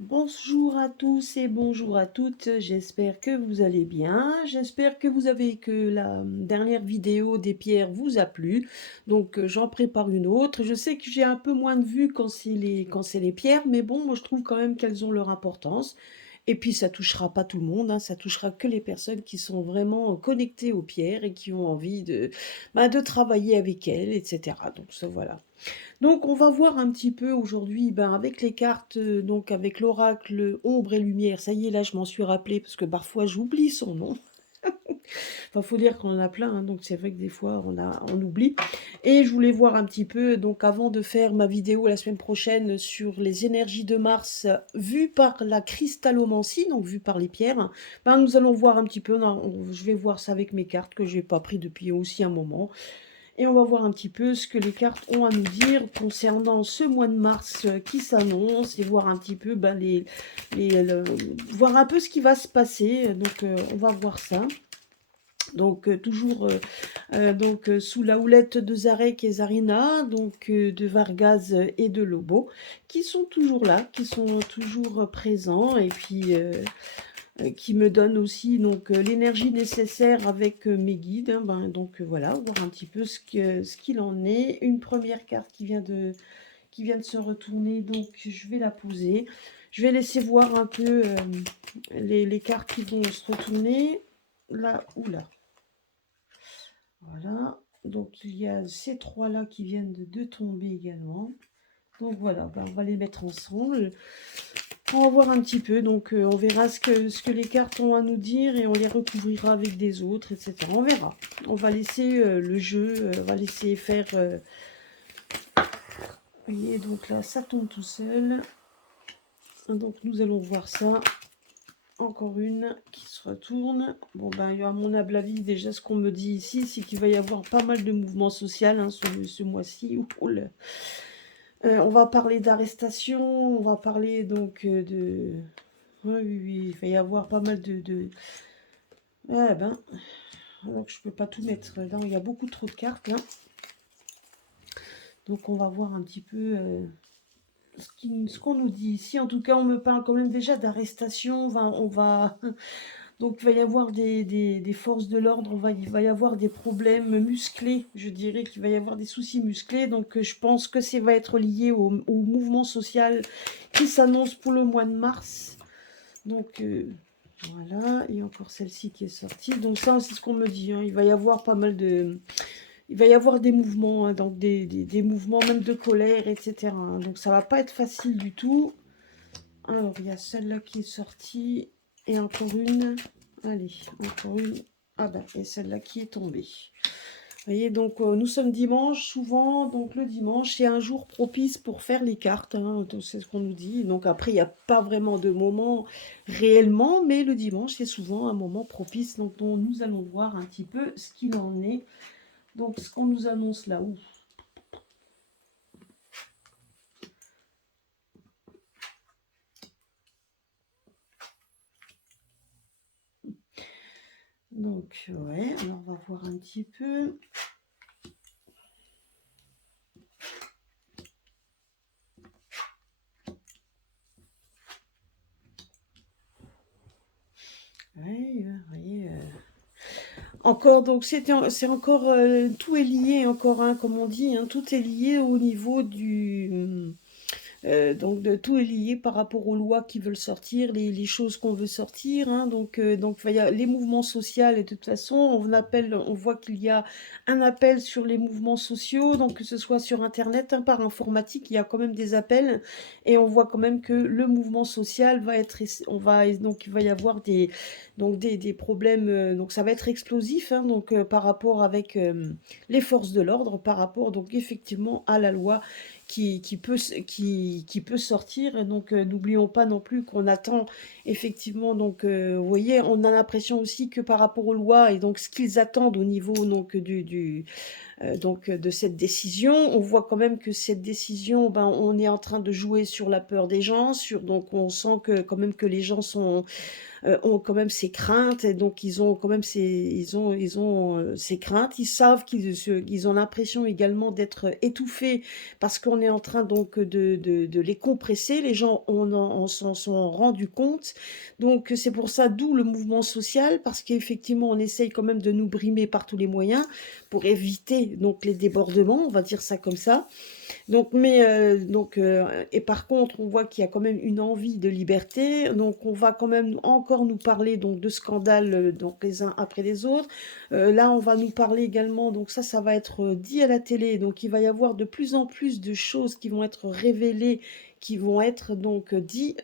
Bonjour à tous et bonjour à toutes, j'espère que vous allez bien, j'espère que la dernière vidéo des pierres vous a plu, donc j'en prépare une autre. Je sais que j'ai un peu moins de vues quand c'est les pierres, mais bon, moi je trouve quand même qu'elles ont leur importance. Et puis ça touchera pas tout le monde, hein, ça touchera que les personnes qui sont vraiment connectées aux pierres et qui ont envie de travailler avec elles, etc. Donc ça voilà. Donc on va voir un petit peu aujourd'hui, avec les cartes, donc avec l'oracle ombre et lumière. Ça y est, là, je m'en suis rappelé parce que parfois j'oublie son nom. Enfin, faut dire qu'on en a plein, hein, donc c'est vrai que des fois on oublie. Et je voulais voir un petit peu, donc avant de faire ma vidéo la semaine prochaine sur les énergies de Mars vues par la cristallomancie, donc vues par les pierres, nous allons voir un petit peu, je vais voir ça avec mes cartes que je n'ai pas pris depuis aussi un moment. Et on va voir un petit peu ce que les cartes ont à nous dire concernant ce mois de mars qui s'annonce et voir un petit peu voir un peu ce qui va se passer. Donc on va voir ça. Donc toujours sous la houlette de Zarek et Zarina, donc de Vargaz et de Lobo, qui sont toujours là, qui sont toujours présents et puis qui me donne aussi donc l'énergie nécessaire avec mes guides, hein. Donc voilà, voir un petit peu ce qu'il en est. Une première carte qui vient de se retourner, donc je vais la poser. Je vais laisser voir un peu les cartes qui vont se retourner. Là, oula. Voilà. Donc il y a ces trois-là qui viennent de tomber également. Donc voilà, on va les mettre ensemble. On va voir un petit peu, donc on verra ce que les cartes ont à nous dire et on les recouvrira avec des autres, etc. On verra. On va laisser le jeu, on va laisser faire... Vous voyez, donc là, ça tombe tout seul. Donc nous allons voir ça. Encore une qui se retourne. Bon, à mon humble avis, déjà, ce qu'on me dit ici, c'est qu'il va y avoir pas mal de mouvements sociaux hein, ce mois-ci. On va parler d'arrestation, on va parler donc de... Oui, oui, oui, il va y avoir pas mal de... Ah alors que je peux pas tout mettre là, il y a beaucoup trop de cartes là. Donc on va voir un petit peu ce qu'on nous dit ici. En tout cas, on me parle quand même déjà d'arrestation. Donc il va y avoir des forces de l'ordre, il va y avoir des problèmes musclés, je dirais qu'il va y avoir des soucis musclés. Donc je pense que ça va être lié au mouvement social qui s'annonce pour le mois de mars. Donc voilà, et encore celle-ci qui est sortie. Donc ça, c'est ce qu'on me dit, hein. Il va y avoir pas mal de... Il va y avoir des mouvements, hein, donc des mouvements même de colère, etc. hein. Donc ça va pas être facile du tout. Alors, il y a celle-là qui est sortie. Et encore une. Allez, encore une. Ah et celle-là qui est tombée. Vous voyez, donc nous sommes dimanche, souvent, donc le dimanche, c'est un jour propice pour faire les cartes, hein, c'est ce qu'on nous dit. Donc après, il n'y a pas vraiment de moment réellement, mais le dimanche, c'est souvent un moment propice, donc dont nous allons voir un petit peu ce qu'il en est. Donc ce qu'on nous annonce là, où donc ouais, alors on va voir un petit peu. Ouais, voyez, encore, donc c'est encore, tout est lié encore, hein, comme on dit, hein, tout est lié au niveau tout est lié par rapport aux lois qui veulent sortir, les choses qu'on veut sortir, hein, donc il y a les mouvements sociaux et de toute façon on voit qu'il y a un appel sur les mouvements sociaux, donc que ce soit sur internet, hein, par informatique, il y a quand même des appels et on voit quand même que le mouvement social va être, donc il va y avoir des problèmes, donc ça va être explosif, hein, donc par rapport avec les forces de l'ordre, par rapport donc effectivement à la loi qui peut sortir. Et donc, n'oublions pas non plus qu'on attend effectivement, donc, vous voyez, on a l'impression aussi que par rapport aux lois et donc ce qu'ils attendent au niveau donc, donc de cette décision. On voit quand même que cette décision, ben, on est en train de jouer sur la peur des gens, donc on sent que quand même que les gens ont quand même ces craintes et donc ils ont quand même ces craintes. Ils savent qu'ils ont l'impression également d'être étouffés parce qu'on est en train donc de les compresser. Les gens on s'en sont rendus compte. Donc c'est pour ça, d'où le mouvement social, parce qu'effectivement on essaye quand même de nous brimer par tous les moyens pour éviter donc les débordements, on va dire ça comme ça. Donc, et par contre, on voit qu'il y a quand même une envie de liberté. Donc, on va quand même encore nous parler donc de scandales donc les uns après les autres. Là, on va nous parler également. Donc ça va être dit à la télé. Donc, il va y avoir de plus en plus de choses qui vont être révélées, qui vont être donc dit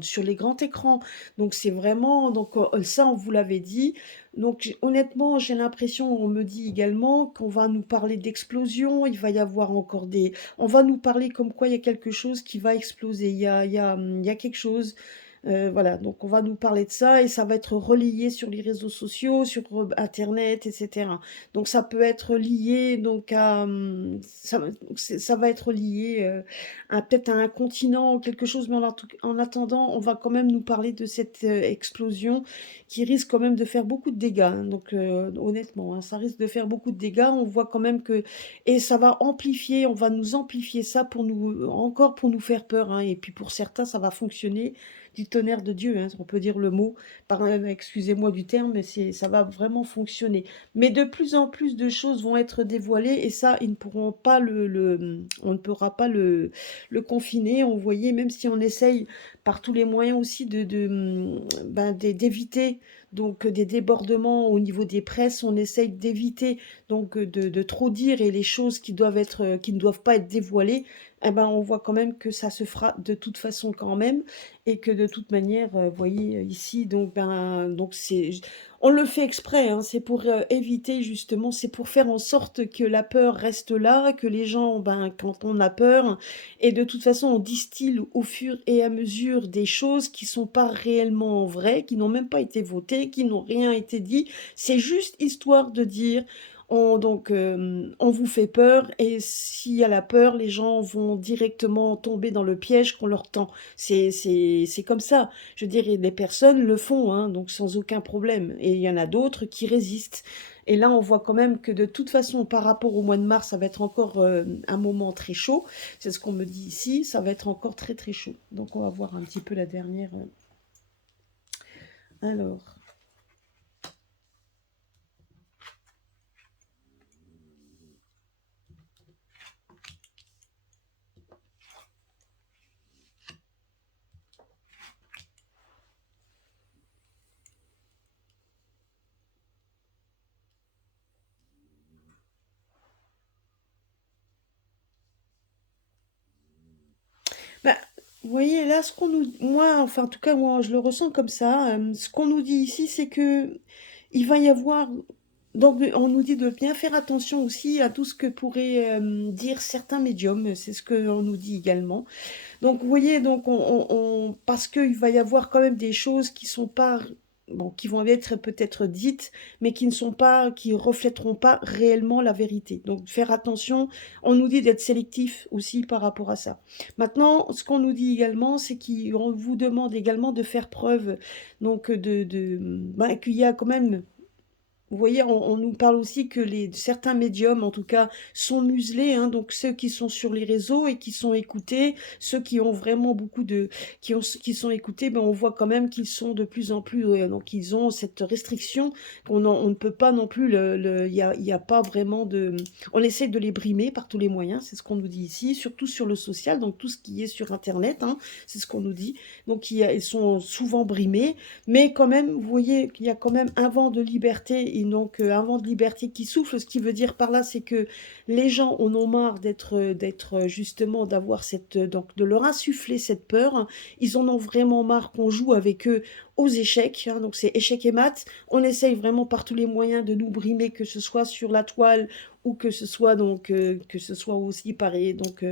sur les grands écrans. Donc, c'est vraiment donc ça, on vous l'avait dit. Donc honnêtement, j'ai l'impression, on me dit également qu'on va nous parler d'explosion, il va y avoir encore on va nous parler comme quoi il y a quelque chose qui va exploser, il y a quelque chose, voilà, donc on va nous parler de ça et ça va être relayé sur les réseaux sociaux, sur Internet, etc. Donc ça peut être lié donc ça va être lié peut-être à un continent ou quelque chose, mais en attendant, on va quand même nous parler de cette explosion qui risque quand même de faire beaucoup de dégâts, hein. Donc honnêtement, hein, ça risque de faire beaucoup de dégâts. On voit quand même que et ça va amplifier, on va nous amplifier ça pour nous encore pour nous faire peur, hein. Et puis pour certains, ça va fonctionner du tonnerre de Dieu, hein, on peut dire le mot. Excusez-moi du terme, mais ça va vraiment fonctionner. Mais de plus en plus de choses vont être dévoilées et ça, ils ne pourront pas on ne pourra pas le confiner. On voyait, même si on essaye par tous les moyens aussi d'éviter donc des débordements au niveau des presses, on essaye d'éviter donc de trop dire et les choses qui ne doivent pas être dévoilées, eh ben on voit quand même que ça se fera de toute façon quand même et que de toute manière, vous voyez ici donc on le fait exprès, hein, c'est pour éviter justement, c'est pour faire en sorte que la peur reste là, que les gens, quand on a peur, et de toute façon, on distille au fur et à mesure des choses qui sont pas réellement vraies, qui n'ont même pas été votées, qui n'ont rien été dit. C'est juste histoire de dire, on vous fait peur, et s'il y a la peur, les gens vont directement tomber dans le piège qu'on leur tend. C'est comme ça. Je veux dire, les personnes le font, hein, donc sans aucun problème. Et il y en a d'autres qui résistent. Et là, on voit quand même que de toute façon, par rapport au mois de mars, ça va être encore un moment très chaud. C'est ce qu'on me dit ici, ça va être encore très très chaud. Donc on va voir un petit peu la dernière. Alors, bah, vous voyez là, moi, enfin en tout cas moi, je le ressens comme ça. Ce qu'on nous dit ici, c'est que il va y avoir. Donc, on nous dit de bien faire attention aussi à tout ce que pourraient dire certains médiums. C'est ce qu'on nous dit également. Donc, vous voyez, donc parce qu'il va y avoir quand même des choses qui sont pas, bon, qui vont être peut-être dites, mais qui ne sont pas, qui reflèteront pas réellement la vérité. Donc, faire attention. On nous dit d'être sélectif aussi par rapport à ça. Maintenant, ce qu'on nous dit également, c'est qu'on vous demande également de faire preuve, donc qu'il y a quand même. Vous voyez, on nous parle aussi que certains médiums, en tout cas, sont muselés, hein, donc ceux qui sont sur les réseaux et qui sont écoutés, ceux qui ont vraiment qui sont écoutés, on voit quand même qu'ils sont de plus en plus, donc ils ont cette restriction, on ne peut pas non plus, il y a pas vraiment on essaie de les brimer par tous les moyens, c'est ce qu'on nous dit ici, surtout sur le social, donc tout ce qui est sur Internet, hein, c'est ce qu'on nous dit, donc ils sont souvent brimés, mais quand même, vous voyez qu'il y a quand même un vent de liberté, et donc un vent de liberté qui souffle. Ce qui veut dire par là, c'est que les gens en ont marre d'être justement, d'avoir donc de leur insuffler cette peur. Ils en ont vraiment marre qu'on joue avec eux aux échecs, hein, donc c'est échecs et maths. On essaye vraiment par tous les moyens de nous brimer, que ce soit sur la toile ou que ce soit aussi pareil, donc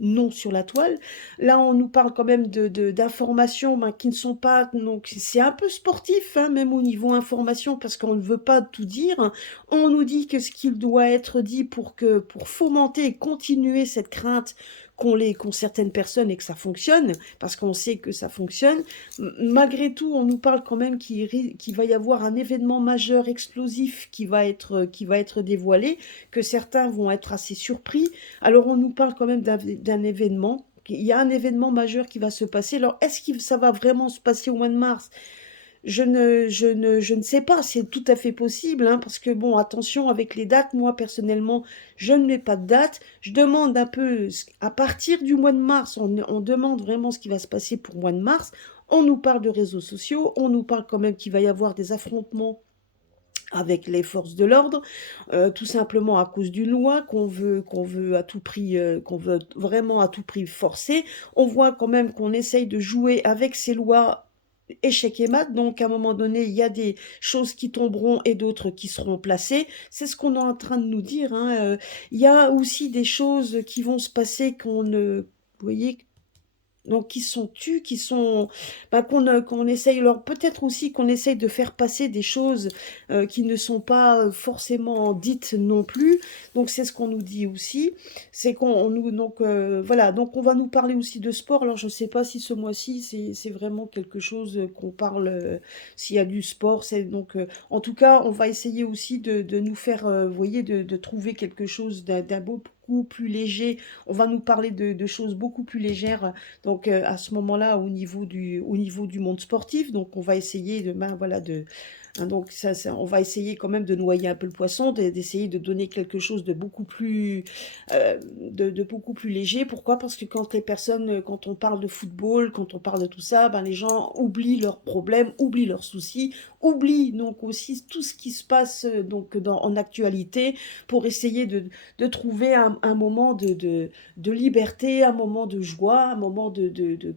non sur la toile. Là, on nous parle quand même d'informations ben, qui ne sont pas... Donc, c'est un peu sportif, hein, même au niveau information, parce qu'on ne veut pas tout dire. On nous dit que ce qu'il doit être dit pour fomenter et continuer cette crainte qu'ont certaines personnes et que ça fonctionne, parce qu'on sait que ça fonctionne. Malgré tout, on nous parle quand même qu'il va y avoir un événement majeur explosif qui va être dévoilé, que certains vont être assez surpris. Alors on nous parle quand même d'un événement. Il y a un événement majeur qui va se passer. Alors est-ce que ça va vraiment se passer au mois de mars? Je ne sais pas, c'est tout à fait possible, hein, parce que bon, attention avec les dates, moi personnellement, je ne mets pas de date. Je demande un peu, à partir du mois de mars, on demande vraiment ce qui va se passer pour le mois de mars. On nous parle de réseaux sociaux, on nous parle quand même qu'il va y avoir des affrontements avec les forces de l'ordre, tout simplement à cause d'une loi qu'on veut à tout prix, qu'on veut vraiment à tout prix forcer. On voit quand même qu'on essaye de jouer avec ces lois échec et mat, donc à un moment donné, il y a des choses qui tomberont et d'autres qui seront placées. C'est ce qu'on est en train de nous dire, hein. Il y a aussi des choses qui vont se passer qu'on ne... Vous voyez, donc qui sont tus, qui sont bah, qu'on essaye alors peut-être aussi qu'on essaye de faire passer des choses qui ne sont pas forcément dites non plus. Donc c'est ce qu'on nous dit aussi, c'est qu'on nous donc voilà, donc on va nous parler aussi de sport. Alors je sais pas si ce mois-ci c'est vraiment quelque chose qu'on parle s'il y a du sport, c'est donc en tout cas, on va essayer aussi de nous faire vous voyez de trouver quelque chose d'un beaucoup plus léger. On va nous parler de choses beaucoup plus légères donc à ce moment-là, au niveau du monde sportif, donc on va essayer de, ben, voilà, hein, donc on va essayer quand même de noyer un peu le poisson, d'essayer de donner quelque chose de beaucoup plus léger. Pourquoi? Parce que quand les personnes, quand on parle de football, quand on parle de tout ça, ben les gens oublient leurs problèmes, oublient leurs soucis, oublient donc aussi tout ce qui se passe donc en actualité pour essayer de trouver un moment de liberté, un moment de joie, un moment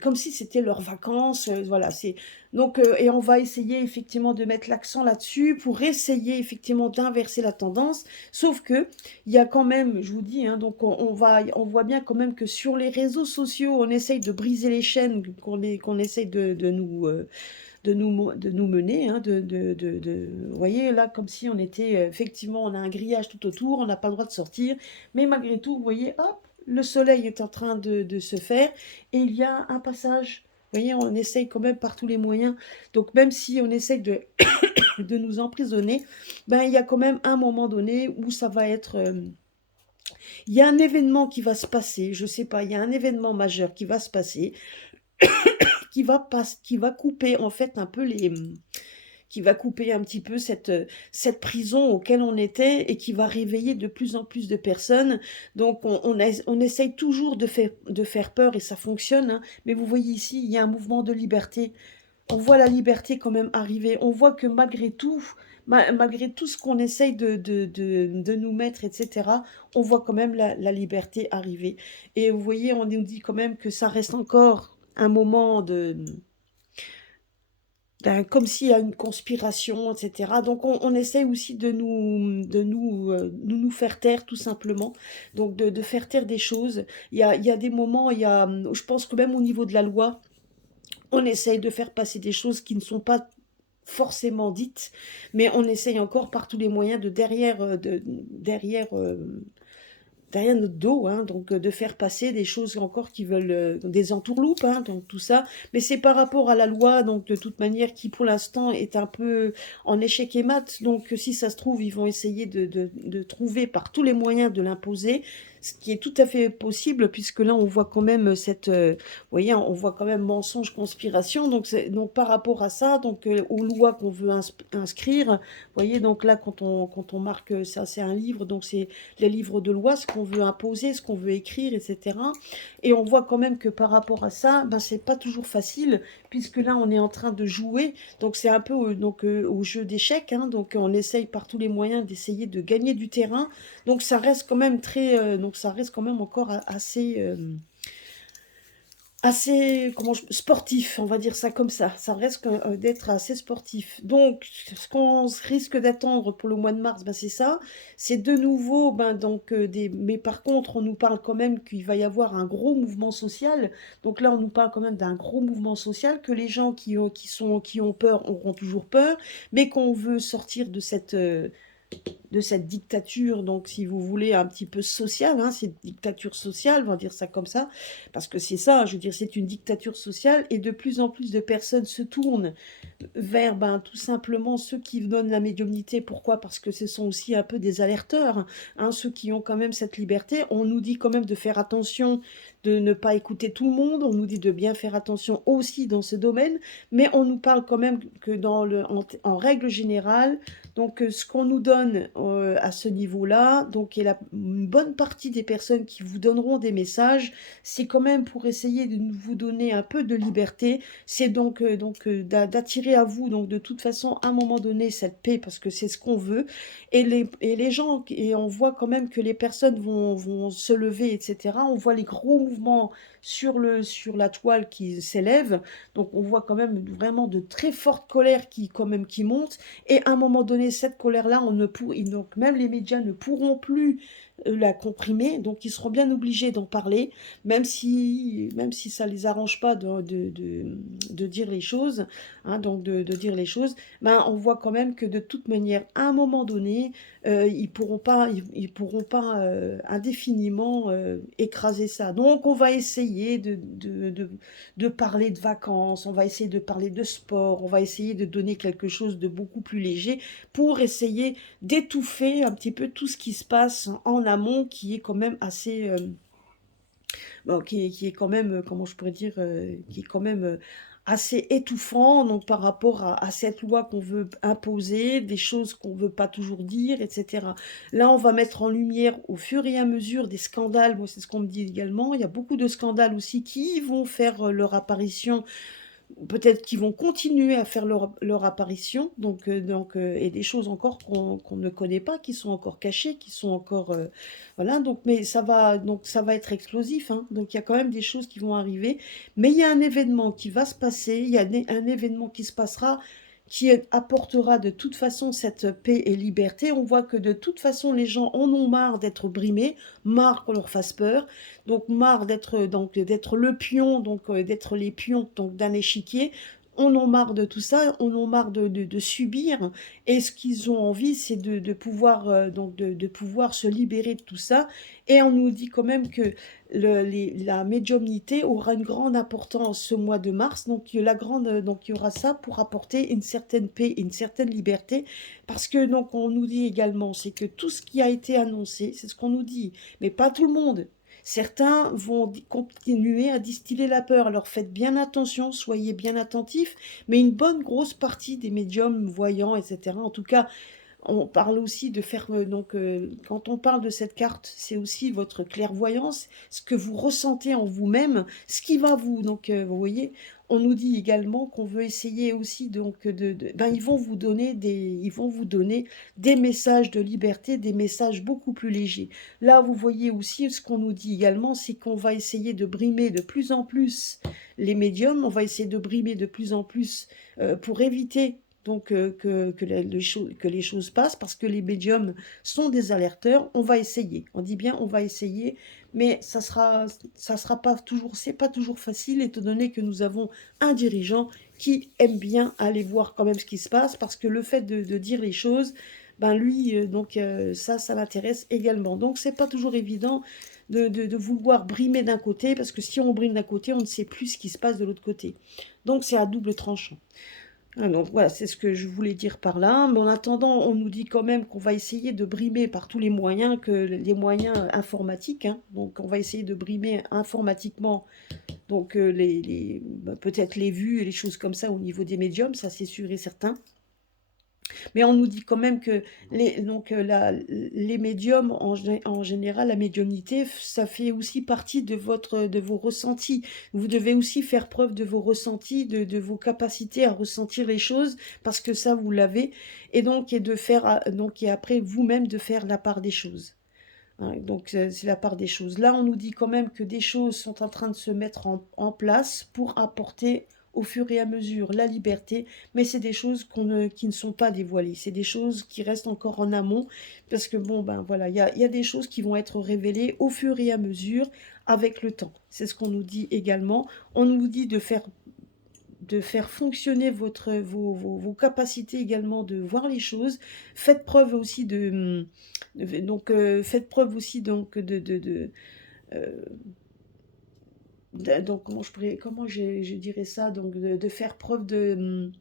comme si c'était leurs vacances. Voilà, c'est donc et on va essayer effectivement de mettre l'accent là-dessus pour essayer effectivement d'inverser la tendance. Sauf que il y a quand même, je vous dis, hein, donc on voit bien quand même que sur les réseaux sociaux, on essaye de briser les chaînes qu'on essaye de nous mener, hein, vous voyez, là, comme si on était, effectivement, on a un grillage tout autour, on n'a pas le droit de sortir, mais malgré tout, vous voyez, hop, le soleil est en train de se faire, et il y a un passage, vous voyez, on essaye quand même par tous les moyens, donc même si on essaye de nous emprisonner, ben, il y a quand même un moment donné où ça va être... il y a un événement qui va se passer, je sais pas, il y a un événement majeur qui va se passer, qui va couper en fait un peu qui va couper un petit peu cette prison auquel on était et qui va réveiller de plus en plus de personnes. Donc on essaye toujours de faire peur et ça fonctionne, hein. Mais vous voyez ici, il y a un mouvement de liberté. On voit la liberté quand même arriver. On voit que malgré tout, malgré tout ce qu'on essaye de nous mettre, etc., on voit quand même la liberté arriver. Et vous voyez, on nous dit quand même que ça reste encore un moment comme s'il y a une conspiration, etc. Donc on essaye aussi nous faire taire tout simplement, donc de faire taire des choses. Il y a des moments, je pense que même au niveau de la loi, on essaye de faire passer des choses qui ne sont pas forcément dites, mais on essaye encore par tous les moyens derrière notre dos, hein, donc de faire passer des choses encore qui veulent des entourloupes, hein, donc tout ça. Mais c'est par rapport à la loi, donc de toute manière, qui pour l'instant est un peu en échec et mat. Donc si ça se trouve, ils vont essayer de trouver par tous les moyens de l'imposer, ce qui est tout à fait possible, puisque là on voit quand même vous voyez, on voit quand même mensonge, conspiration. Donc par rapport à ça, donc aux lois qu'on veut inscrire, vous voyez, donc là quand on marque ça, c'est un livre, donc c'est les livres de loi, ce qu'on veut imposer, ce qu'on veut écrire, etc. Et on voit quand même que par rapport à ça, ben, c'est pas toujours facile, puisque là, on est en train de jouer, donc c'est un peu au jeu d'échecs, hein, donc on essaye par tous les moyens d'essayer de gagner du terrain, donc ça reste quand même donc ça reste quand même encore assez... assez, sportif, on va dire ça comme ça reste d'être assez sportif. Donc ce qu'on risque d'attendre pour le mois de mars, ben, c'est ça. C'est de nouveau, ben, donc, mais par contre, on nous parle quand même qu'il va y avoir un gros mouvement social. Donc là, on nous parle quand même d'un gros mouvement social, que les gens qui ont peur auront toujours peur, mais qu'on veut sortir de cette dictature, donc si vous voulez, un petit peu sociale, hein, cette dictature sociale, on va dire ça comme ça, parce que c'est ça, je veux dire, c'est une dictature sociale, et de plus en plus de personnes se tournent vers, ben, tout simplement ceux qui donnent la médiumnité. Pourquoi? Parce que ce sont aussi un peu des alerteurs, hein, ceux qui ont quand même cette liberté. On nous dit quand même de faire attention, de ne pas écouter tout le monde, on nous dit de bien faire attention aussi dans ce domaine, mais on nous parle quand même que en règle générale, donc ce qu'on nous donne à ce niveau-là, donc et une bonne partie des personnes qui vous donneront des messages, c'est quand même pour essayer de vous donner un peu de liberté, c'est d'attirer à vous, donc de toute façon, à un moment donné, cette paix, parce que c'est ce qu'on veut. Et les gens, et on voit quand même que les personnes vont se lever, etc. On voit les gros mouvements sur la toile qui s'élèvent. Donc on voit quand même vraiment de très fortes colères quand même, qui montent. Et à un moment donné, cette colère-là, donc même les médias ne pourront plus la comprimer, donc ils seront bien obligés d'en parler, même si ça les arrange pas de dire les choses, hein, donc de dire les choses, ben, on voit quand même que de toute manière, à un moment donné, ils pourront pas indéfiniment écraser ça. Donc on va essayer de parler de vacances, on va essayer de parler de sport, on va essayer de donner quelque chose de beaucoup plus léger pour essayer d'étouffer un petit peu tout ce qui se passe en amont, qui est quand même assez, bon, qui est quand même, comment je pourrais dire, qui est quand même assez étouffant, donc par rapport à cette loi qu'on veut imposer, des choses qu'on veut pas toujours dire, etc. Là, on va mettre en lumière au fur et à mesure des scandales, moi c'est ce qu'on me dit également, il y a beaucoup de scandales aussi qui vont faire leur apparition, peut-être qu'ils vont continuer à faire leur apparition, et des choses encore qu'on ne connaît pas, qui sont encore cachées, qui sont encore, voilà, mais ça va être explosif, hein, donc il y a quand même des choses qui vont arriver, mais il y a un événement qui va se passer, il y a un événement qui se passera, qui apportera de toute façon cette paix et liberté. On voit que de toute façon les gens en ont marre d'être brimés, marre qu'on leur fasse peur, donc marre d'être le pion, d'être les pions donc d'un échiquier. On en marre de tout ça, on en marre de subir, et ce qu'ils ont envie, c'est de pouvoir de pouvoir se libérer de tout ça. Et on nous dit quand même que la médiumnité aura une grande importance ce mois de mars, donc il y aura ça pour apporter une certaine paix, une certaine liberté, parce que donc on nous dit également, c'est que tout ce qui a été annoncé, c'est ce qu'on nous dit, mais pas tout le monde. Certains vont continuer à distiller la peur. Alors faites bien attention, soyez bien attentifs, mais une bonne grosse partie des médiums voyants, etc. En tout cas, on parle aussi de faire, quand on parle de cette carte, c'est aussi votre clairvoyance, ce que vous ressentez en vous-même, ce qui va vous, vous voyez, on nous dit également qu'on veut essayer aussi, ben, ils vont vous donner des messages de liberté, des messages beaucoup plus légers. Là, vous voyez aussi ce qu'on nous dit également, c'est qu'on va essayer de brimer de plus en plus les médiums, on va essayer de brimer de plus en plus pour éviter que les choses passent, parce que les médiums sont des alerteurs. On va essayer, on dit bien on va essayer, mais ça sera pas toujours, c'est pas toujours facile, étant donné que nous avons un dirigeant qui aime bien aller voir quand même ce qui se passe, parce que le fait de dire les choses, ben lui, ça l'intéresse également. Donc c'est pas toujours évident de vouloir brimer d'un côté, parce que si on brime d'un côté, on ne sait plus ce qui se passe de l'autre côté. Donc c'est à double tranchant. Ah, donc voilà, c'est ce que je voulais dire par là. Mais en attendant, on nous dit quand même qu'on va essayer de brimer par tous les moyens, les moyens informatiques, hein. Donc on va essayer de brimer informatiquement, peut-être les vues et les choses comme ça au niveau des médiums, ça c'est sûr et certain. Mais on nous dit quand même que les médiums, en général, la médiumnité, ça fait aussi partie de vos ressentis. Vous devez aussi faire preuve de vos ressentis, de vos capacités à ressentir les choses, parce que ça, vous l'avez. Et donc, et après, vous-même, de faire la part des choses. hein. Donc c'est la part des choses. Là, on nous dit quand même que des choses sont en train de se mettre en place pour apporter au fur et à mesure la liberté, mais c'est des choses qui ne sont pas dévoilées, c'est des choses qui restent encore en amont, parce que bon, ben voilà, il y a des choses qui vont être révélées au fur et à mesure avec le temps. C'est ce qu'on nous dit également. On nous dit de faire fonctionner vos capacités également de voir les choses. Faites preuve aussi faites preuve aussi donc euh, donc comment je dirais ça, donc de faire preuve de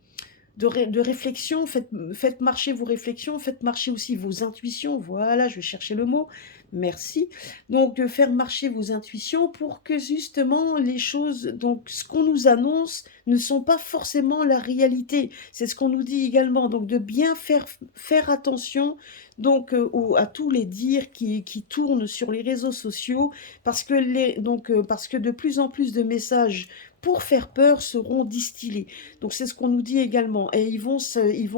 réflexion, faites marcher vos réflexions, faites marcher aussi vos intuitions, voilà, je vais chercher le mot, merci. Donc, faire marcher vos intuitions pour que justement les choses, donc ce qu'on nous annonce, ne sont pas forcément la réalité. C'est ce qu'on nous dit également, donc de bien faire attention donc à tous les dires qui tournent sur les réseaux sociaux, parce que de plus en plus de messages pour faire peur seront distillés. Donc c'est ce qu'on nous dit également. Et ils vont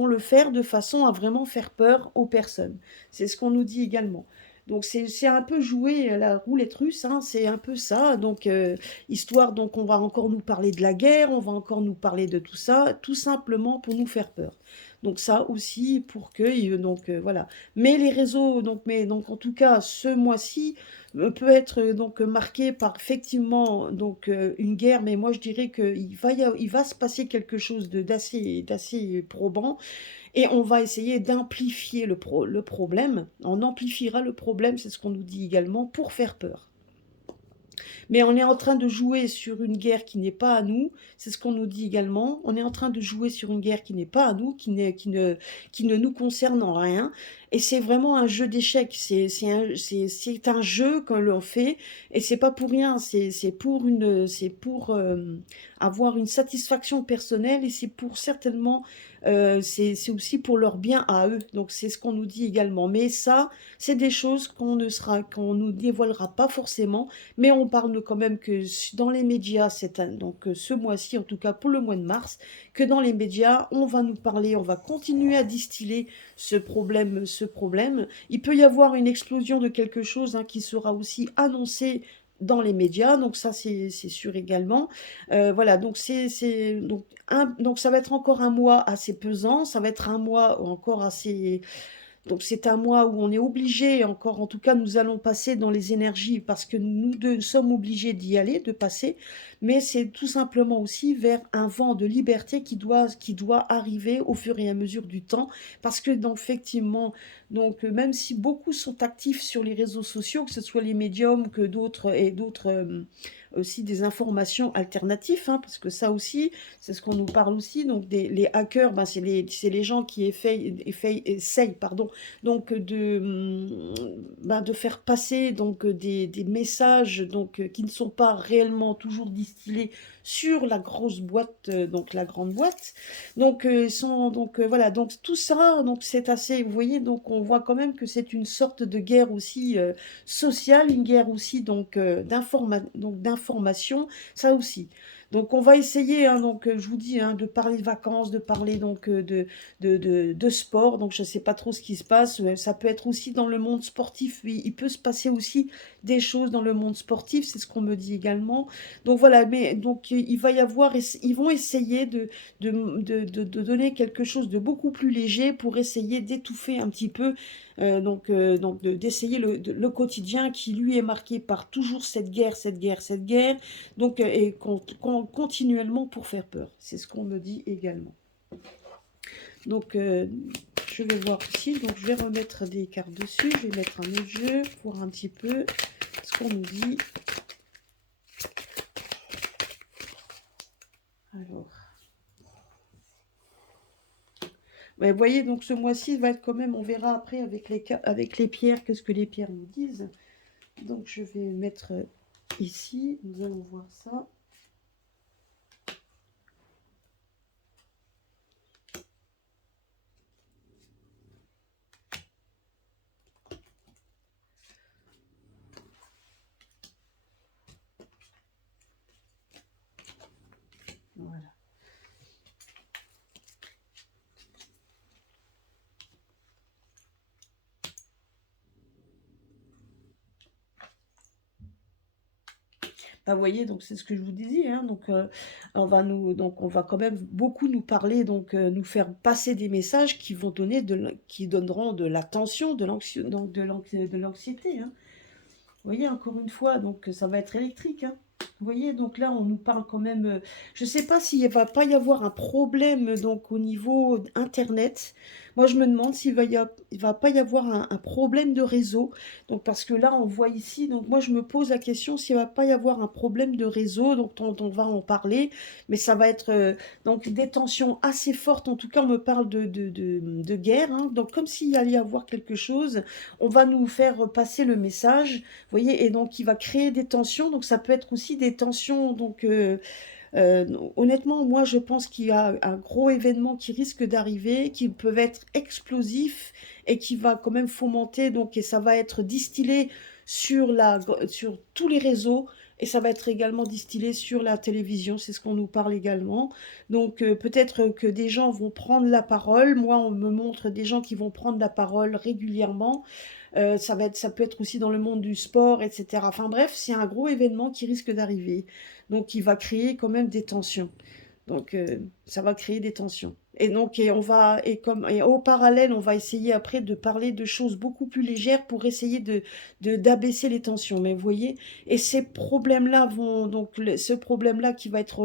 le faire de façon à vraiment faire peur aux personnes. C'est ce qu'on nous dit également. Donc c'est un peu jouer à la roulette russe, hein, c'est un peu ça. Donc histoire, donc on va encore nous parler de la guerre, on va encore nous parler de tout ça, tout simplement pour nous faire peur. Donc ça aussi pour que voilà. Mais les réseaux, donc en tout cas ce mois-ci peut être donc marqué par effectivement donc une guerre, mais moi je dirais il va se passer quelque chose d'assez probant, et on va essayer d'amplifier le problème. On amplifiera le problème, c'est ce qu'on nous dit également, pour faire peur. Mais on est en train de jouer sur une guerre qui n'est pas à nous, c'est ce qu'on nous dit également. On est en train de jouer sur une guerre qui n'est pas à nous, qui ne nous concerne en rien. Et c'est vraiment un jeu d'échecs. C'est un jeu que l'on fait, et c'est pas pour rien. C'est pour avoir une satisfaction personnelle, et c'est pour certainement, c'est aussi pour leur bien à eux. Donc c'est ce qu'on nous dit également. Mais ça, c'est des choses qu'on nous dévoilera pas forcément, mais on parle quand même que dans les médias, donc ce mois-ci, en tout cas pour le mois de mars, que dans les médias, on va nous parler, on va continuer à distiller ce problème. Il peut y avoir une explosion de quelque chose, hein, qui sera aussi annoncé dans les médias, donc ça c'est sûr également. Voilà, donc donc ça va être encore un mois assez pesant, ça va être un mois encore assez, donc c'est un mois où on est obligé, encore en tout cas nous allons passer dans les énergies parce que nous deux sommes obligés d'y aller, de passer, mais c'est tout simplement aussi vers un vent de liberté qui doit arriver au fur et à mesure du temps, parce que donc, effectivement, donc même si beaucoup sont actifs sur les réseaux sociaux, que ce soit les médiums que d'autres et d'autres aussi des informations alternatives, hein, parce que ça aussi, c'est ce qu'on nous parle aussi, donc les hackers, ben, c'est les gens qui essayent, pardon, donc de faire passer donc des messages donc qui ne sont pas réellement toujours distillés sur la grosse boîte, donc la grande boîte. Donc voilà, donc tout ça, donc c'est assez, vous voyez, donc on voit quand même que c'est une sorte de guerre aussi sociale, une guerre aussi donc d'information, ça aussi. Donc on va essayer, hein, donc je vous dis, hein, de parler de vacances, de parler donc de sport. Donc je ne sais pas trop ce qui se passe. Ça peut être aussi dans le monde sportif. Il peut se passer aussi des choses dans le monde sportif, c'est ce qu'on me dit également. Donc voilà, mais donc il va y avoir, ils vont essayer de donner quelque chose de beaucoup plus léger pour essayer d'étouffer un petit peu, d'essayer le quotidien qui lui est marqué par toujours cette guerre, cette guerre, cette guerre, donc continuellement pour faire peur. C'est ce qu'on me dit également. Donc je vais voir ici, donc je vais remettre des cartes dessus, je vais mettre un autre jeu pour un petit peu ce qu'on nous dit. Alors, vous voyez, donc ce mois-ci va être quand même, on verra après avec les pierres, qu'est-ce que les pierres nous disent. Donc je vais mettre ici, nous allons voir ça. Voilà. Ah, vous voyez, donc c'est ce que je vous disais, hein, donc on va quand même beaucoup nous parler, donc nous faire passer des messages qui vont donner qui donneront de l'attention, de l'anxiété, hein. Vous voyez, encore une fois, donc ça va être électrique, hein. Vous voyez, donc là, on nous parle quand même. Je ne sais pas s'il ne va pas y avoir un problème donc au niveau Internet. Moi, je me demande il va pas y avoir un problème de réseau. Donc, parce que là, on voit ici. Donc, moi, je me pose la question s'il ne va pas y avoir un problème de réseau. Donc, on va en parler. Mais ça va être donc des tensions assez fortes. En tout cas, on me parle de guerre, hein. Donc, comme s'il allait y avoir quelque chose, on va nous faire passer le message. Vous voyez, et donc il va créer des tensions, donc ça peut être aussi des tensions. Donc euh, honnêtement, moi je pense qu'il y a un gros événement qui risque d'arriver, qui peut être explosif et qui va quand même fomenter, donc, et ça va être distillé sur tous les réseaux. Et ça va être également distillé sur la télévision, c'est ce qu'on nous parle également. Donc peut-être que des gens vont prendre la parole. Moi, on me montre des gens qui vont prendre la parole régulièrement. Ça peut être aussi dans le monde du sport, etc. Enfin bref, c'est un gros événement qui risque d'arriver. Donc il va créer quand même des tensions. Donc ça va créer des tensions. Et donc et au parallèle, on va essayer après de parler de choses beaucoup plus légères pour essayer d'abaisser les tensions. Mais vous voyez, et ces problèmes-là ce problème-là qui va être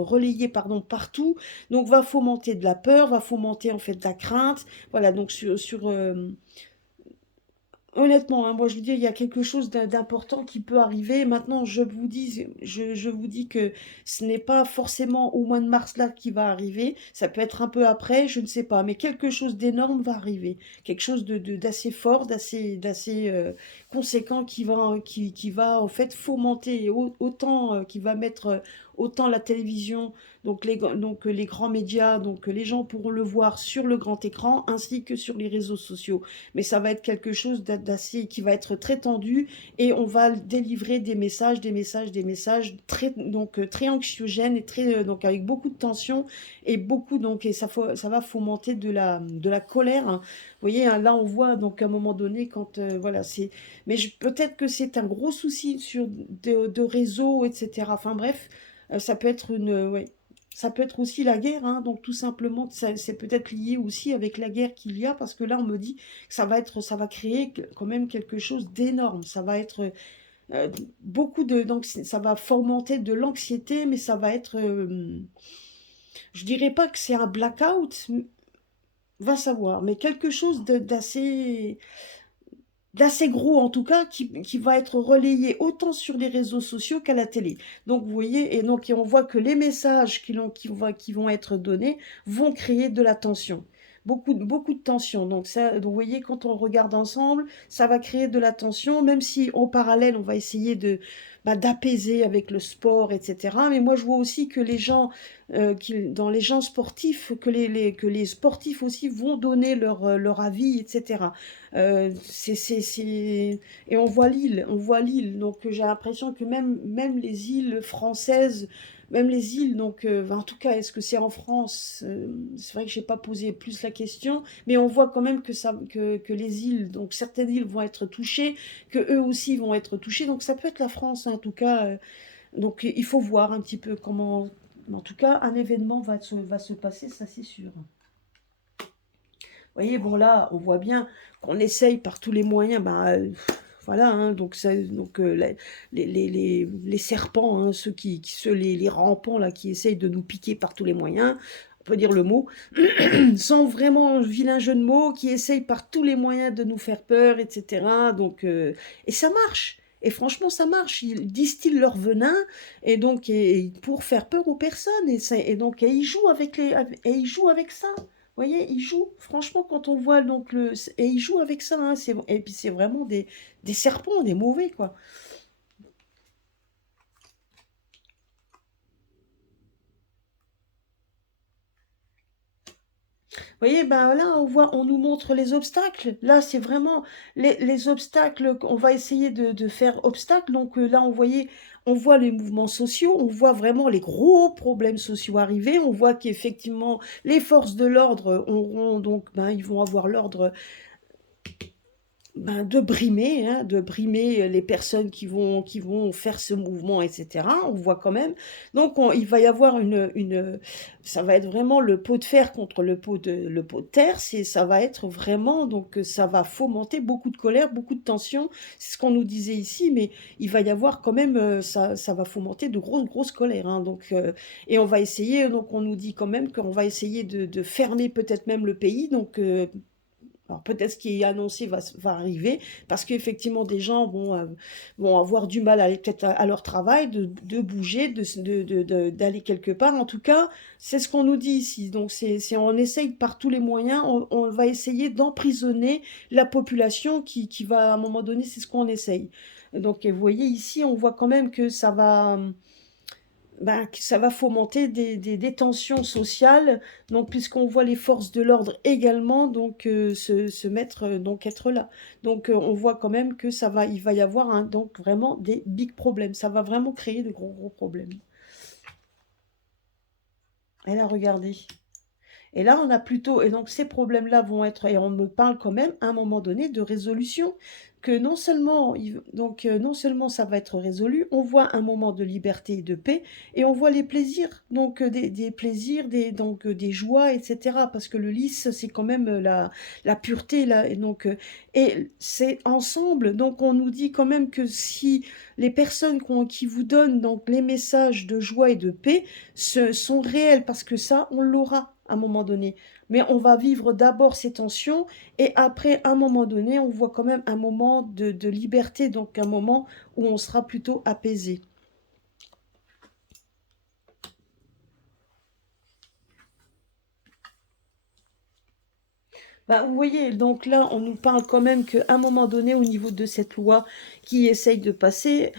relayé pardon partout, donc va fomenter de la peur, va fomenter en fait de la crainte. Voilà, donc honnêtement, hein, moi je veux dire, il y a quelque chose d'important qui peut arriver. Maintenant, je vous dis que ce n'est pas forcément au mois de mars là qui va arriver. Ça peut être un peu après, je ne sais pas, mais quelque chose d'énorme va arriver. Quelque chose d'assez fort, d'assez conséquent qui va en fait fomenter autant, qui va mettre autant la télévision, les grands médias, donc les gens pourront le voir sur le grand écran ainsi que sur les réseaux sociaux. Mais ça va être quelque chose d'assez qui va être très tendu et on va délivrer des messages très anxiogènes et très donc avec beaucoup de tension et ça va fomenter de la colère, hein. Vous voyez, hein, là on voit donc à un moment donné quand voilà c'est mais peut-être que c'est un gros souci de réseau, etc. Enfin bref, ça peut être ouais, ça peut être aussi la guerre, hein, donc tout simplement, c'est peut-être lié aussi avec la guerre qu'il y a, parce que là, on me dit que ça va créer quand même quelque chose d'énorme. Ça va être euh, donc ça va fomenter de l'anxiété, mais ça va être, je dirais pas que c'est un blackout, va savoir, mais quelque chose d'assez gros en tout cas, qui va être relayé autant sur les réseaux sociaux qu'à la télé. Donc vous voyez, et donc et on voit que les messages qui vont être donnés vont créer de la tension. Beaucoup de tension. Donc vous voyez, quand on regarde ensemble, ça va créer de la tension, même si en parallèle, on va essayer d'apaiser avec le sport, etc. Mais moi, je vois aussi que les gens, dans les gens sportifs, que les sportifs aussi vont donner leur avis, etc. Et on voit l'île. Donc j'ai l'impression que même les îles françaises, même les îles, donc en tout cas, est-ce que c'est en France? C'est vrai que j'ai pas posé plus la question, mais on voit quand même que les îles, donc certaines îles vont être touchées, que eux aussi vont être touchés. Donc ça peut être la France, hein, en tout cas. Donc il faut voir un petit peu comment. En tout cas, un événement va se passer, ça c'est sûr. Vous voyez, bon là, on voit bien qu'on essaye par tous les moyens, voilà, hein, les serpents, hein, les rampants là, qui essayent de nous piquer par tous les moyens, on peut dire le mot, sans vraiment un vilain jeu de mots, qui essayent par tous les moyens de nous faire peur, etc. Et ça marche. Et franchement, ça marche. Ils distillent leur venin pour faire peur aux personnes. Et ils jouent et ils jouent avec ça. Vous voyez, ils jouent. Franchement, quand on voit et ils jouent avec ça, hein, et puis c'est vraiment des serpents, des mauvais, quoi. Vous voyez, ben là, on nous montre les obstacles. Là, c'est vraiment les obstacles qu'on va essayer de faire obstacle. Donc là, on voit les mouvements sociaux, on voit vraiment les gros problèmes sociaux arriver. On voit qu'effectivement, les forces de l'ordre ils vont avoir l'ordre. ben, de brimer les personnes qui vont faire ce mouvement, etc. On voit quand même. Donc, il va y avoir ça va être vraiment le pot de fer contre le pot de terre. Ça va être vraiment, donc, ça va fomenter beaucoup de colère, beaucoup de tension. C'est ce qu'on nous disait ici, mais il va y avoir quand même, ça va fomenter de grosses, grosses colères, hein. Donc, et on va essayer, donc, on nous dit quand même qu'on va essayer de fermer peut-être même le pays. Donc, alors peut-être ce qui est annoncé va arriver, parce qu'effectivement des gens vont avoir du mal à aller peut-être à leur travail, de bouger, d'aller quelque part. En tout cas, c'est ce qu'on nous dit ici. Donc on essaye par tous les moyens, on va essayer d'emprisonner la population qui va, à un moment donné, c'est ce qu'on essaye. Donc vous voyez ici, on voit quand même que que ça va fomenter des tensions sociales, donc puisqu'on voit les forces de l'ordre également donc se mettre donc être là. Donc on voit quand même que il va y avoir donc vraiment des big problèmes. Ça va vraiment créer de gros gros problèmes. Et là, regardez. Et là, on a plutôt, et donc ces problèmes-là vont être, et on me parle quand même à un moment donné de résolution, que non seulement, non seulement ça va être résolu, on voit un moment de liberté et de paix, et on voit les plaisirs, donc des plaisirs, des joies, etc. Parce que le lys, c'est quand même la pureté, là, et c'est ensemble, donc on nous dit quand même que si les personnes qui vous donnent donc les messages de joie et de paix sont réels, parce que ça, on l'aura à un moment donné. Mais on va vivre d'abord ces tensions et après, à un moment donné, on voit quand même un moment de liberté, donc un moment où on sera plutôt apaisé. Bah, vous voyez, donc là, on nous parle quand même qu'à un moment donné, au niveau de cette loi qui essaye de passer,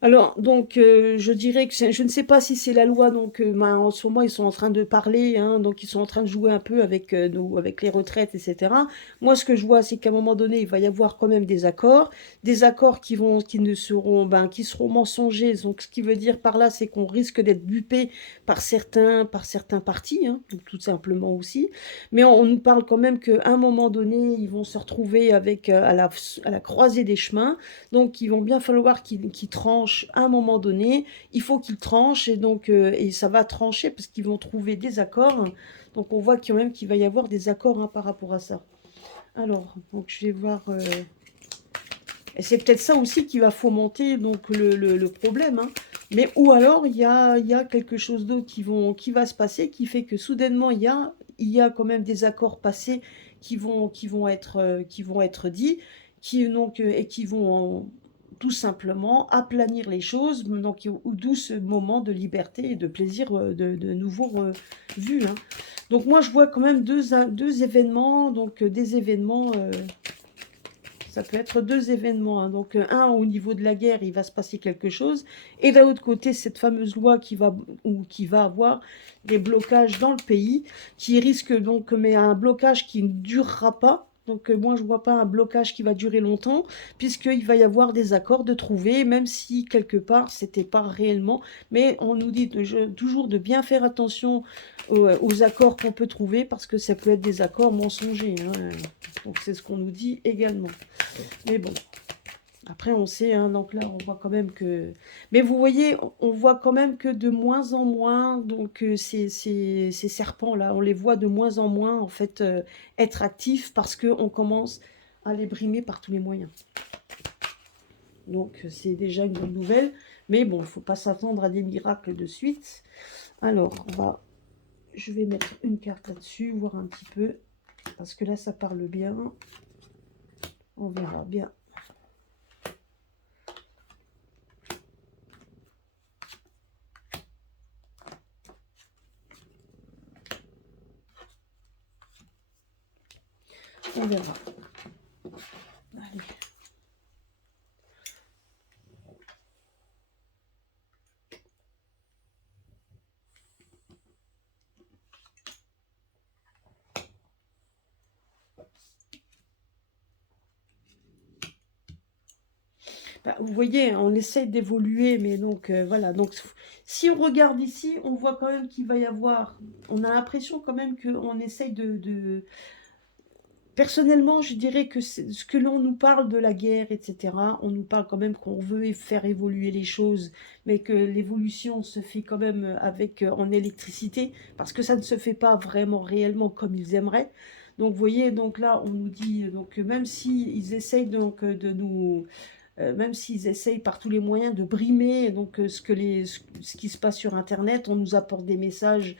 alors, donc, je dirais que je ne sais pas si c'est la loi, donc, ben, en ce moment, ils sont en train de parler, hein, donc ils sont en train de jouer un peu avec les retraites, etc. Moi, ce que je vois, c'est qu'à un moment donné, il va y avoir quand même des accords qui ne seront, ben, qui seront mensongers. Donc, ce qui veut dire par là, c'est qu'on risque d'être dupé par certains partis, hein, tout simplement aussi. Mais on nous parle quand même qu'à un moment donné, ils vont se retrouver à la croisée des chemins. Donc, il va bien falloir qu'ils tranchent à un moment donné. Il faut qu'ils tranchent et donc et ça va trancher parce qu'ils vont trouver des accords. Donc, on voit quand même qu'il va y avoir des accords, hein, par rapport à ça. Alors, donc je vais voir. Et c'est peut-être ça aussi qui va fomenter donc le problème, hein. Mais ou alors il y a quelque chose d'autre qui va se passer qui fait que soudainement il y a quand même des accords passés qui vont être dits, et qui vont tout simplement aplanir les choses, donc d'où ce moment de liberté et de plaisir de nouveau vu, hein. Donc moi je vois quand même deux événements, donc des événements. Ça peut être deux événements, hein. Donc, un, au niveau de la guerre, il va se passer quelque chose. Et d'un autre côté, cette fameuse loi qui va avoir des blocages dans le pays, qui risque donc, mais un blocage qui ne durera pas. Donc, moi, je ne vois pas un blocage qui va durer longtemps, puisqu'il va y avoir des accords de trouver, même si quelque part, c'était pas réellement. Mais on nous dit toujours de bien faire attention aux accords qu'on peut trouver, parce que ça peut être des accords mensongers, hein. Donc, c'est ce qu'on nous dit également. Mais bon, après on sait, hein, donc là on voit quand même que... Mais vous voyez, on voit quand même que de moins en moins, donc ces serpents-là, on les voit de moins en moins en fait être actifs parce qu'on commence à les brimer par tous les moyens. Donc c'est déjà une bonne nouvelle, mais bon, il ne faut pas s'attendre à des miracles de suite. Alors, je vais mettre une carte là-dessus, voir un petit peu, parce que là ça parle bien. On verra bien. On verra. Allez. Bah, vous voyez, on essaie d'évoluer, mais donc voilà. Donc si on regarde ici, on voit quand même qu'il va y avoir. On a l'impression quand même qu'on essaye Personnellement, je dirais que ce que l'on nous parle de la guerre, etc., on nous parle quand même qu'on veut faire évoluer les choses, mais que l'évolution se fait quand même avec en électricité, parce que ça ne se fait pas vraiment réellement comme ils aimeraient. Donc, vous voyez, donc là, on nous dit, donc même s'ils essayent donc de nous, même s'ils essayent par tous les moyens de brimer donc ce qui se passe sur Internet, on nous apporte des messages,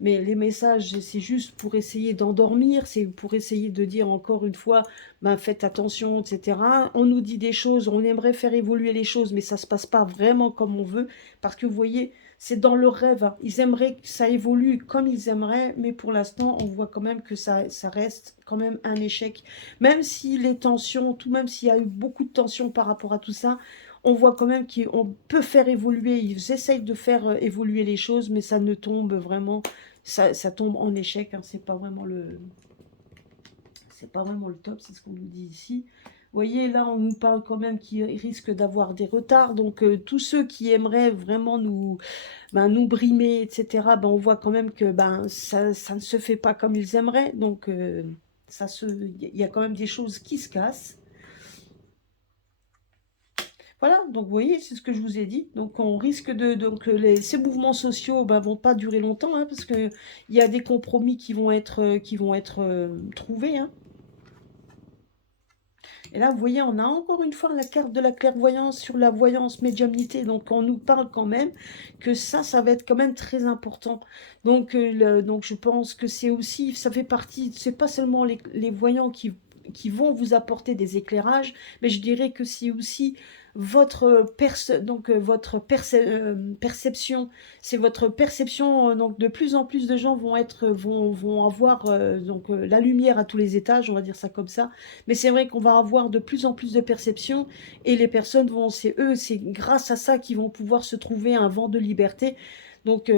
mais les messages, c'est juste pour essayer d'endormir, c'est pour essayer de dire encore une fois, ben, faites attention, etc. On nous dit des choses, on aimerait faire évoluer les choses, mais ça ne se passe pas vraiment comme on veut, parce que vous voyez, c'est dans leur rêve, hein. Ils aimeraient que ça évolue comme ils aimeraient, mais pour l'instant, on voit quand même que ça reste quand même un échec. Même si les tensions, tout même s'il y a eu beaucoup de tensions par rapport à tout ça, on voit quand même qu'on peut faire évoluer, ils essayent de faire évoluer les choses, mais ça ne tombe vraiment, ça tombe en échec, hein, c'est pas vraiment le top, c'est ce qu'on nous dit ici. Vous voyez, là, on nous parle quand même qu'il risque d'avoir des retards, donc tous ceux qui aimeraient vraiment nous brimer, etc., ben, on voit quand même que ben, ça ne se fait pas comme ils aimeraient, donc il y a quand même des choses qui se cassent. Voilà, donc vous voyez, c'est ce que je vous ai dit. Donc on risque donc ces mouvements sociaux ben, vont pas durer longtemps, hein, parce que il y a des compromis qui vont être trouvés, hein. Et là, vous voyez, on a encore une fois la carte de la clairvoyance sur la voyance médiumnité. Donc on nous parle quand même que ça va être quand même très important. Donc, donc je pense que c'est aussi, ça fait partie, c'est pas seulement les voyants qui vont vous apporter des éclairages, mais je dirais que c'est aussi votre perception, c'est votre perception. Donc de plus en plus de gens vont avoir la lumière à tous les étages, on va dire ça comme ça. Mais c'est vrai qu'on va avoir de plus en plus de perception et les personnes c'est grâce à ça qu'ils vont pouvoir se trouver un vent de liberté. Donc,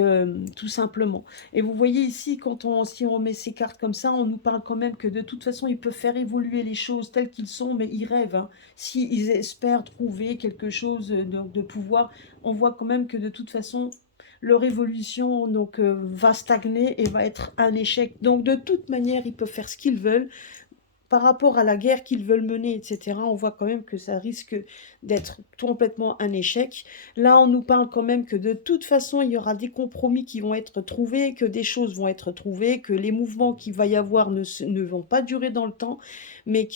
tout simplement. Et vous voyez ici, si on met ces cartes comme ça, on nous parle quand même que de toute façon, ils peuvent faire évoluer les choses telles qu'ils sont, mais ils rêvent, hein. S'ils espèrent trouver quelque chose de pouvoir, on voit quand même que de toute façon, leur évolution donc, va stagner et va être un échec. Donc, de toute manière, ils peuvent faire ce qu'ils veulent par rapport à la guerre qu'ils veulent mener, etc., on voit quand même que ça risque d'être complètement un échec. Là, on nous parle quand même que de toute façon, il y aura des compromis qui vont être trouvés, que des choses vont être trouvées, que les mouvements qu'il va y avoir ne vont pas durer dans le temps, mais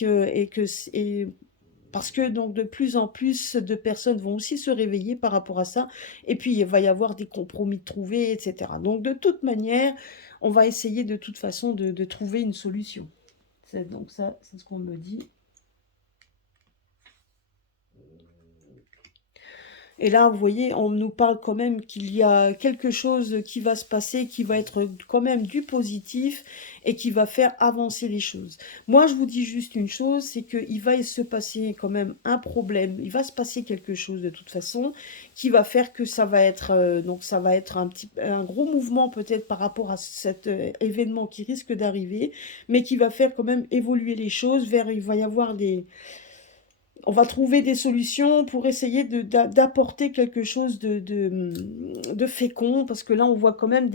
parce que donc de plus en plus de personnes vont aussi se réveiller par rapport à ça, et puis il va y avoir des compromis trouvés, etc. Donc de toute manière, on va essayer de toute façon de trouver une solution. Donc ça, c'est ce qu'on me dit. Et là, vous voyez, on nous parle quand même qu'il y a quelque chose qui va se passer, qui va être quand même du positif et qui va faire avancer les choses. Moi, je vous dis juste une chose, c'est qu'il va se passer quand même un problème. Il va se passer quelque chose de toute façon qui va faire que ça va être, donc ça va être un gros mouvement peut-être par rapport à cet événement qui risque d'arriver, mais qui va faire quand même évoluer les choses il va y avoir on va trouver des solutions pour essayer d'apporter quelque chose de fécond, parce que là on voit quand même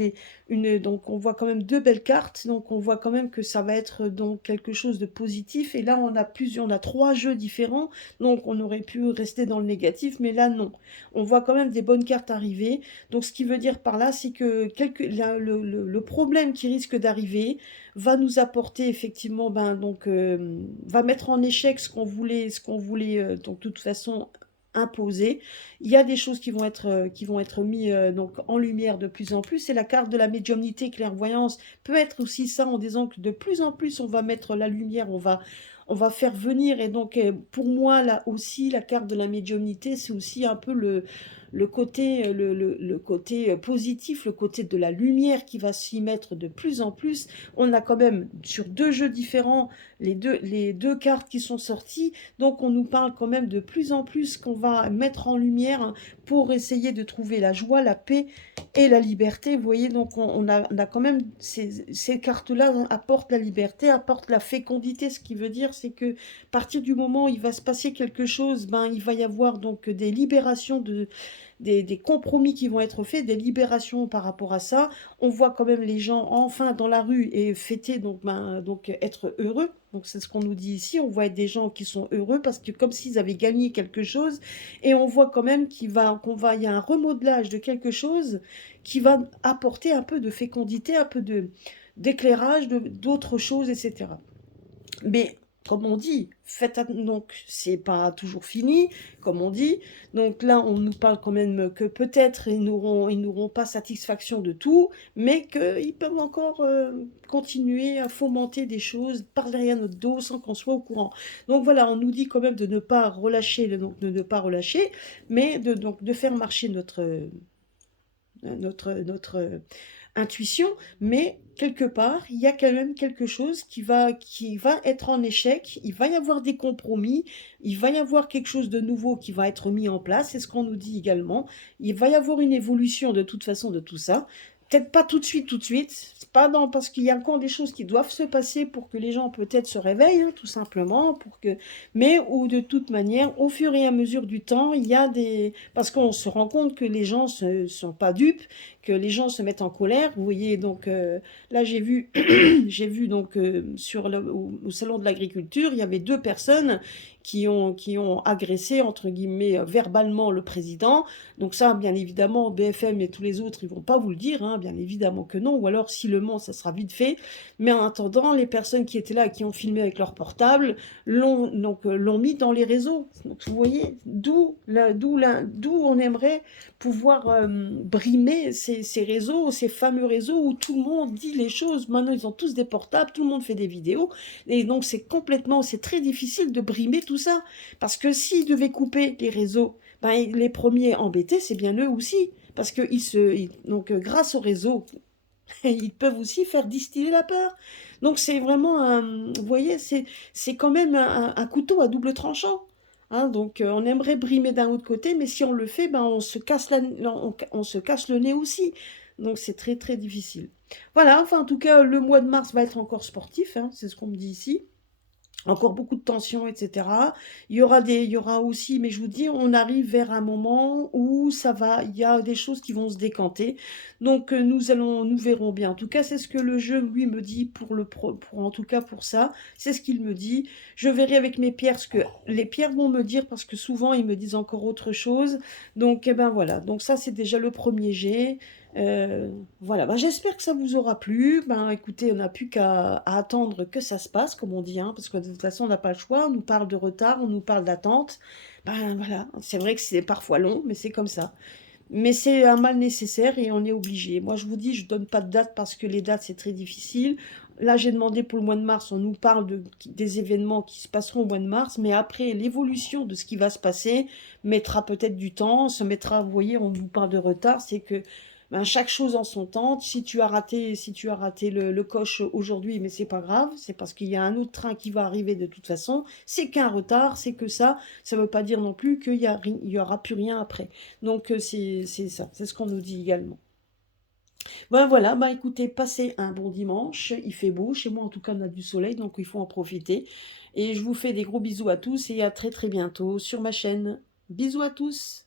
donc on voit quand même deux belles cartes, donc on voit quand même que ça va être donc quelque chose de positif, et là on a trois jeux différents, donc on aurait pu rester dans le négatif, mais là non, on voit quand même des bonnes cartes arriver. Donc ce qui veut dire par là, c'est que le problème qui risque d'arriver va nous apporter effectivement, va mettre en échec ce qu'on voulait donc de toute façon imposer. Il y a des choses qui vont être mises donc en lumière de plus en plus. Et la carte de la médiumnité, clairvoyance, peut être aussi ça, en disant que de plus en plus on va mettre la lumière, on va faire venir. Et donc pour moi là aussi, la carte de la médiumnité, c'est aussi un peu le côté positif, le côté de la lumière qui va s'y mettre de plus en plus. On a quand même sur deux jeux différents les deux cartes qui sont sorties, donc on nous parle quand même de plus en plus qu'on va mettre en lumière pour essayer de trouver la joie, la paix et la liberté. Vous voyez, donc on a quand même ces cartes-là apportent la liberté, apportent la fécondité. Ce qui veut dire, c'est que à partir du moment où il va se passer quelque chose, il va y avoir donc des libérations des compromis qui vont être faits, des libérations par rapport à ça. On voit quand même les gens enfin dans la rue et fêter, donc, donc être heureux. Donc c'est ce qu'on nous dit ici, on voit des gens qui sont heureux parce que comme s'ils avaient gagné quelque chose, et on voit quand même il y a un remodelage de quelque chose qui va apporter un peu de fécondité, un peu d'éclairage, d'autres choses, etc. Mais comme on dit, donc c'est pas toujours fini, comme on dit. Donc là, on nous parle quand même que peut-être ils n'auront pas satisfaction de tout, mais qu'ils peuvent encore continuer à fomenter des choses par derrière notre dos sans qu'on soit au courant. Donc voilà, on nous dit quand même de ne pas relâcher, donc de ne pas relâcher, mais donc de faire marcher notre intuition, mais quelque part, il y a quand même quelque chose qui va être en échec, il va y avoir des compromis, il va y avoir quelque chose de nouveau qui va être mis en place, c'est ce qu'on nous dit également, il va y avoir une évolution de toute façon de tout ça, peut-être pas tout de suite, c'est pas dans, parce qu'il y a encore des choses qui doivent se passer pour que les gens peut-être se réveillent, hein, tout simplement, mais ou de toute manière, au fur et à mesure du temps, il y a parce qu'on se rend compte que les gens ne sont pas dupes, que les gens se mettent en colère. Vous voyez, donc là, j'ai vu, j'ai vu donc au salon de l'agriculture, il y avait deux personnes qui ont agressé, entre guillemets, verbalement le président. Donc ça, bien évidemment, BFM et tous les autres, ils vont pas vous le dire, hein, bien évidemment que non. Ou alors, si le ment, ça sera vite fait. Mais en attendant, les personnes qui étaient là, qui ont filmé avec leur portable, l'ont mis dans les réseaux. Donc, vous voyez, d'où on aimerait pouvoir brimer ces réseaux, ces fameux réseaux où tout le monde dit les choses. Maintenant, ils ont tous des portables, tout le monde fait des vidéos. Et donc, c'est très difficile de brimer tout ça. Parce que s'ils devaient couper les réseaux, ben, les premiers embêtés, c'est bien eux aussi. Parce que donc, grâce au réseau, ils peuvent aussi faire distiller la peur. Donc, c'est vraiment vous voyez, c'est quand même un couteau à double tranchant. Hein, donc, on aimerait brimer d'un autre côté, mais si on le fait, ben, on se casse le nez aussi. Donc, c'est très, très difficile. Voilà, enfin, en tout cas, le mois de mars va être encore sportif, hein, c'est ce qu'on me dit ici. Encore beaucoup de tensions, etc. Il y aura aussi, mais je vous dis, on arrive vers un moment où il y a des choses qui vont se décanter. Donc nous verrons bien. En tout cas, c'est ce que le jeu lui me dit en tout cas pour ça. C'est ce qu'il me dit. Je verrai avec mes pierres ce que les pierres vont me dire parce que souvent ils me disent encore autre chose. Donc eh ben voilà. Donc ça c'est déjà le premier jet. Voilà, ben, j'espère que ça vous aura plu. Ben, écoutez, on n'a plus à attendre que ça se passe, comme on dit, hein, parce que de toute façon, on n'a pas le choix. On nous parle de retard, on nous parle d'attente. Ben voilà, c'est vrai que c'est parfois long, mais c'est comme ça. Mais c'est un mal nécessaire et on est obligé. Moi, je vous dis, je donne pas de date parce que les dates, c'est très difficile. Là, j'ai demandé pour le mois de mars, on nous parle des événements qui se passeront au mois de mars, mais après, l'évolution de ce qui va se passer mettra peut-être du temps, se mettra, vous voyez, on vous parle de retard, c'est que ben, chaque chose en son temps. Si tu as raté le coche aujourd'hui, mais c'est pas grave, c'est parce qu'il y a un autre train qui va arriver de toute façon. C'est qu'un retard, c'est que ça. Ça veut pas dire non plus il y aura plus rien après. Donc c'est ça, c'est ce qu'on nous dit également. Ben voilà, ben écoutez, passez un bon dimanche. Il fait beau, chez moi en tout cas on a du soleil, donc il faut en profiter. Et je vous fais des gros bisous à tous et à très très bientôt sur ma chaîne. Bisous à tous.